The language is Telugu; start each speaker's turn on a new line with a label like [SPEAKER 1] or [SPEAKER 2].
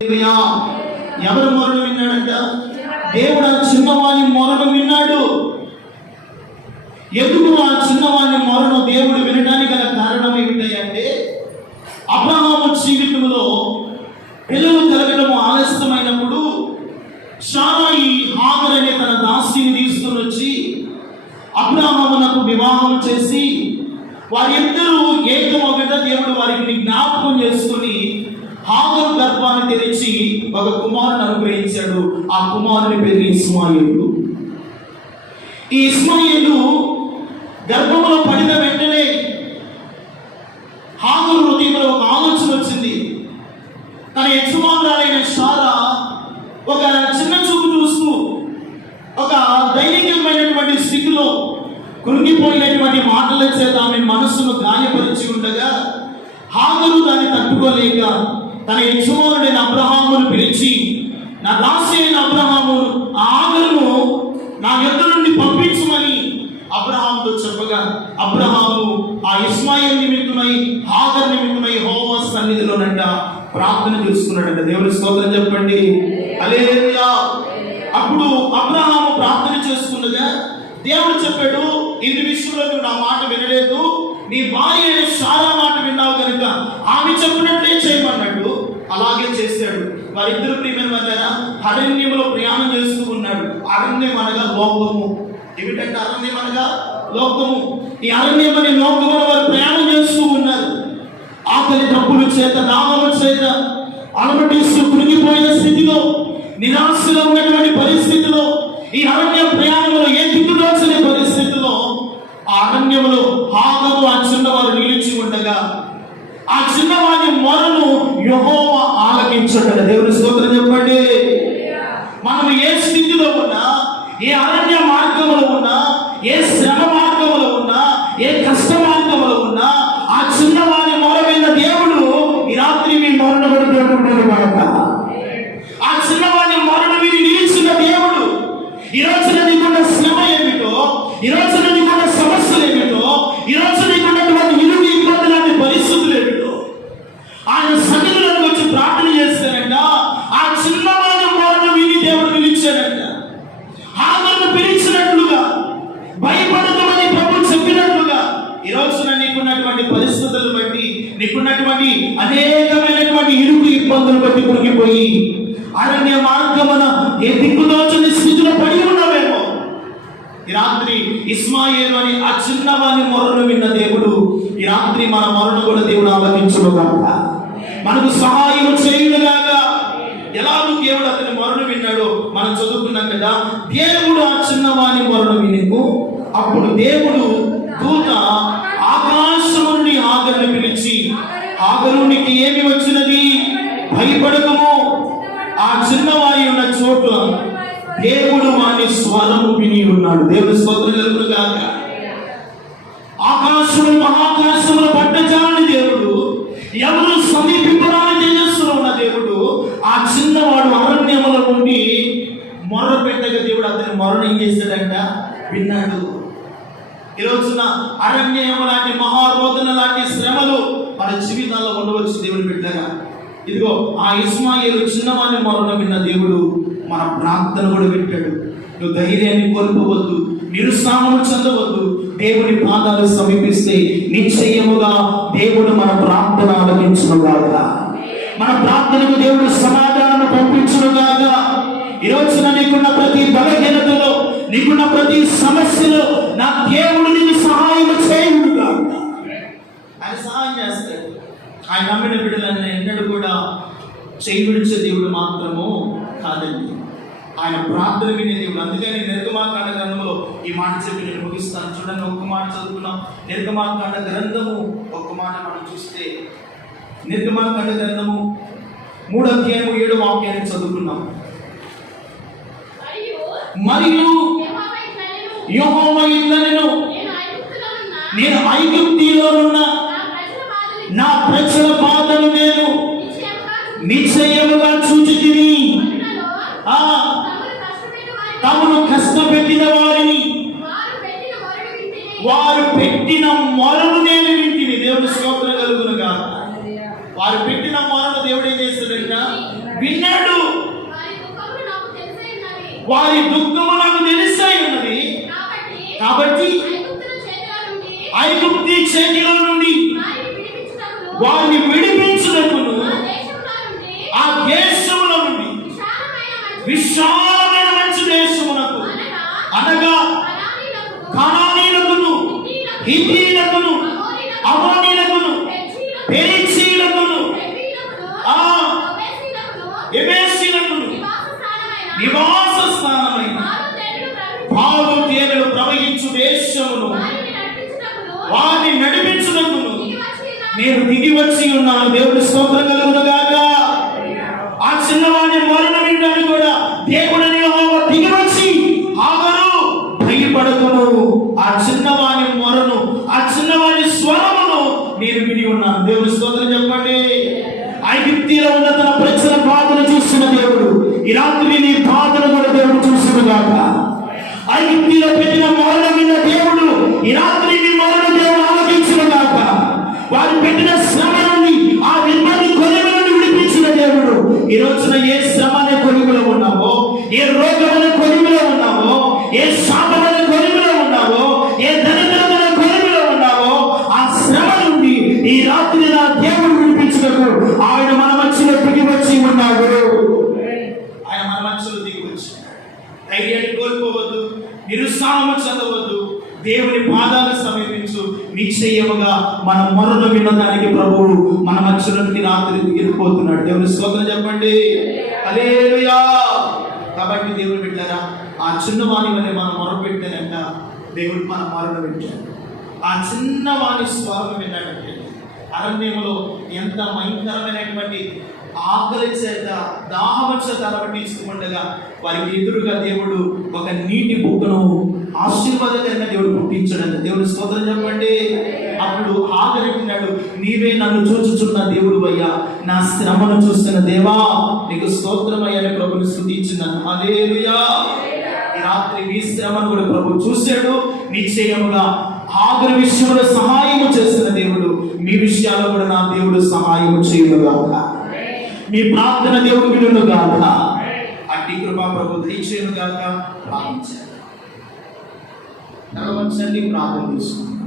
[SPEAKER 1] ఎవరు మొరలు విన్నాడంట? దేవుడు ఆ చిన్నవాని మొరను విన్నాడు. ఎందుకు ఆ చిన్నవాని మొరను దేవుడు వినడానికి గల కారణం ఏమిటంటే అబ్రహాము జీవితంలో పిల్లలు కలగడం ఆలస్యమైనప్పుడు షారాయి హాగర్ అనే తన దాసిని తీసుకుని వచ్చి అబ్రహామునకు వివాహం చేసి వారిద్దరూ ఏకమొగట దేవుడు వారికి జ్ఞాపకం చేసుకుని హాగర్ గర్భాన్ని తెరిచి ఒక కుమారుని అనుగ్రహించాడు. ఆ కుమారుని పేరు ఇస్మాయిలు. ఈ ఇస్మాయిలు గర్భంలో పడిన వెంటనే హాగురు హృదయంలో ఒక ఆలోచన వచ్చింది. తన యజమానురాలైన శారా ఒక చిన్న చూపు చూస్తూ ఒక దైనికమైనటువంటి స్థితిలో కృంగిపోయినటువంటి మాటల చేత ఆమె మనస్సును గాయపరిచి ఉండగా హాగరు దాన్ని తట్టుకోలేక తన యజమానుడైన అబ్రహామును పిలిచి నా దాసి అయిన అబ్రహాము ఆ నా యొద్ద నుండి పంపించమని అబ్రహాముతో చెప్పగా అబ్రహాము ఆ ఇస్మాయిల్ నిమిత్తమై హాగర్ నిమిత్తమై హోమ సన్నిధిలోనంట ప్రార్థన చేసుకున్నాడంట. దేవుని స్తోత్రం చెప్పండి. అలేలుయా అప్పుడు అబ్రహాము ప్రార్థన చేసుకున్నగా దేవుడు చెప్పాడు ఇంటి విషయంలో నువ్వు నా మాట వినలేదు. నీ భార్య సారా వారిద్దరు ప్రియమైన వాళ్ళారా అరణ్యంలో ప్రయాణం చేస్తూ ఉన్నాడు. అరణ్యం అనగా లోకము. ఏమిటంటే అరణ్యం అనగా లోకము? ఈ అరణ్యం అనే లోకంలో వారు ప్రయాణం చేస్తూ ఉన్నారు. ఆకలి డబ్బుల చేత దాహముల చేత అలమటిస్తూ కృంగిపోయిన స్థితిలో నిరాశలో ఉన్నటువంటి పరిస్థితిలో ఈ అరణ్య ప్రయాణంలో ఏ దిక్కుదోచని పరిస్థితిలో ఆ అరణ్యంలో హాగము ఆ చిన్నవారు నిలిచి ఉండగా ఆ చిన్నవారి మొరను యహోవ ఆలకించగల దేవుని స్తోత్రం చెప్పండి. నీకున్నటువంటి అనేకమైనటువంటి ఇరుకు ఇబ్బందులు బట్టి కురిగిపోయి అరణ్య మార్గమున ఏ దిక్కుదోచని స్థితిలో పడి ఉన్నావేమో. ఈ రాత్రి ఇస్మాయిల్ అని ఆ చిన్నవాని మొరను విన్న దేవుడు ఈ రాత్రి మన మొరను కూడా దేవుడు ఆలకించును మనకు సహాయం చేయును గాక. ఎలాగూ దేవుడు అతని మొరను విన్నాడో మనం చదువుకున్నాం కదా దేవుడు ఆ చిన్నవాని మొరను వినికు అప్పుడు దేవుడు దూత ఆకాశం నుండి ఆగరుని పిలిచి ఆగరునికి ఏమి వచ్చినది భయపడకము ఆ చిన్నవారి ఉన్న చోటు దేవుడు వాని స్వరము విని ఉన్నాడు. దేవుని స్తోత్రం కలుగును గాక. ఆకాశము మహాకాశములు పట్టజాలని దేవుడు ఎవరు సమీపింపరాని తేజస్సులో ఉన్న దేవుడు ఆ చిన్నవాడు అరణ్యములో ఉండి మొర్ర పెట్టగా దేవుడు అతని మొరను ఏం చేశాడంట? విన్నాడు. ఈ రోజున అరణ్యం లాంటి మహారోధన లాంటి శ్రమలు మన జీవితాల్లో ఉండవచ్చు దేవుడు బిడ్డగా. ఇదిగో ఆ ఇస్మాయిలు చిన్నవాడిని మొరను విన్న దేవుడు మన ప్రార్థన కూడా పెట్టాడు నువ్వు ధైర్యాన్ని కోల్పోవద్దు నిరుత్సాహము చెందవద్దు. దేవుని పాదాలు సమీపిస్తే నిశ్చయముగా దేవుడు మన ప్రార్థన ఆలకించునుగాక. మన ప్రార్థనకు దేవుడు సమాధానం పంపించునుగాక. ఈ రోజున నీకున్న ప్రతి బలహీనతలో నీకున్న ప్రతి సమస్యలో నా దేవుడు నీకు సహాయం చేయుడుగాక ఆయన సహాయం చేస్తాడు. ఆయన నమ్మిన బిడ్డలను ఎన్నడూ కూడా చేయి విడిచే దేవుడు మాత్రము కాదండి. ఆయన ప్రార్థన వినే దేవుడు అందుకని నిర్గమాకాండ గ్రంథంలో ఈ మాట చెప్పి నేను ముగిస్తాను చూడండి ఒక్క మాట చదువుకున్నాం. నిర్గమాకాండ గ్రంథము ఒక్క మాట మనం చూస్తే నిర్గమాకాండ గ్రంథము మూడు అధ్యాయము ఏడు వాక్యాన్ని చదువుకున్నాం.
[SPEAKER 2] మరియు నేను ఐగుప్తులో ఉన్న
[SPEAKER 1] నేను ఐగుప్తిలోనున్న
[SPEAKER 2] నా ప్రజల
[SPEAKER 1] నా ప్రజల
[SPEAKER 2] బాధలు
[SPEAKER 1] బాధలు నేను
[SPEAKER 2] నిశ్చయముగా
[SPEAKER 1] నిశ్చయముగా చూచితిని
[SPEAKER 2] చూచుటలో
[SPEAKER 1] ఆ
[SPEAKER 2] తమను కష్టపెట్టిన
[SPEAKER 1] తమను కష్టపెట్టిన
[SPEAKER 2] వారిని
[SPEAKER 1] వారిని
[SPEAKER 2] వారు పెట్టిన వరడు వింటిని
[SPEAKER 1] వారు పెట్టిన మొరను నేను వింటిని దేవుడు స్తోత్రం కలుగునుగా వారు పెట్టిన మొరను దేవుడు ఏం చేస్తాడంట విన్నాడు
[SPEAKER 2] వారి దుఃఖములు నాకు తెలిసే ఉన్నవి.
[SPEAKER 1] వారి దుఃఖము నాకు తెలిసై ఉన్నది
[SPEAKER 2] కాబట్టి
[SPEAKER 1] ఐగుప్తి చేతిలో నుండి
[SPEAKER 2] వారిని విడిపించుటకును ఆ దేశంలో నుండి
[SPEAKER 1] ఆ దేశముల నుండి
[SPEAKER 2] విశాలమైన మంచి
[SPEAKER 1] దేశమునకు
[SPEAKER 2] అనగా
[SPEAKER 1] కణానీలకును హితీలకును అమోనీలకును పెరిచీలకును ఆ. ఎబేసీలకును
[SPEAKER 2] నివాస వారిని నడిపించుటకును
[SPEAKER 1] నేను దిగి వచ్చి ఉన్నాను. దేవుడి స్తోత్రం కలుగునగాక. ఆ చిన్నవాడిని మరణం వింటాను కూడా దేవుడు దిగి వచ్చి ఆగరు భయపడకము. ఆ చిన్నవాని మొరను ఆ చిన్నవాని స్వరమును నేను విని ఉన్నాను. దేవుడి స్తోత్రం చెప్పండి. ఐగిప్తిలో ఉన్న తన ప్రజల బాధను చూసిన దేవుడు ఈ రాత్రి నీ బాధను కూడా దేవుడు చూసినగాక. ఐగుప్తిలో పెట్టిన మరణ విన్న దేవుడు ఈ రాత్రి మీ మరణ దేవుడు ఆలోచించిన కాక వారు పెట్టిన శ్రమ దేవుని పాదాలు సమీపించు. నిశ్చయముగా మన మొరలు వినడానికి ప్రభువు మన మధ్యలోకి రాత్రి వెళ్ళిపోతున్నాడు దేవుని స్తోత్రం చెప్పండి. హల్లెలూయా. కాబట్టి దేవుడు పెట్టారా ఆ చిన్నవాణి వల్ల మనం మొర పెట్టానంట దేవుడు మన మొరలు పెట్టాడు. ఆ చిన్నవాణి స్వరం విన్నాడంటే అరణ్యంలో ఎంత భయంకరమైనటువంటి ఆకలి చేత దాహము చేత వారికి ఎదురుగా దేవుడు ఒక నీటి బుక్కను ఆశీర్వాదకరంగా దేవుడు పుట్టించడం దేవుడు స్తోత్రం చెప్పండి. అప్పుడు ఆగరికినాడు నీవే నన్ను చూచుచున్న దేవుడు అయ్యా నా శ్రమను చూస్తున్న దేవా నీకు స్తోత్రం అయ్యని ప్రభుని స్థుతించినాను అదేలుయా రాత్రి మీ శ్రమను కూడా ప్రభు చూశాడు. నిశ్చయముగా ఆగరి విషయంలో సహాయము చేస్తున్న దేవుడు మీ విషయాల్లో కూడా నా దేవుడు సహాయము చేయనుగాక. మీ ప్రార్థన దేవుడు వినుగాక అట్టి కృపా ప్రభు దయచేయనుగాక ప్రార్థించారు నడవంచండి ప్రార్థన చేసుకుంటాం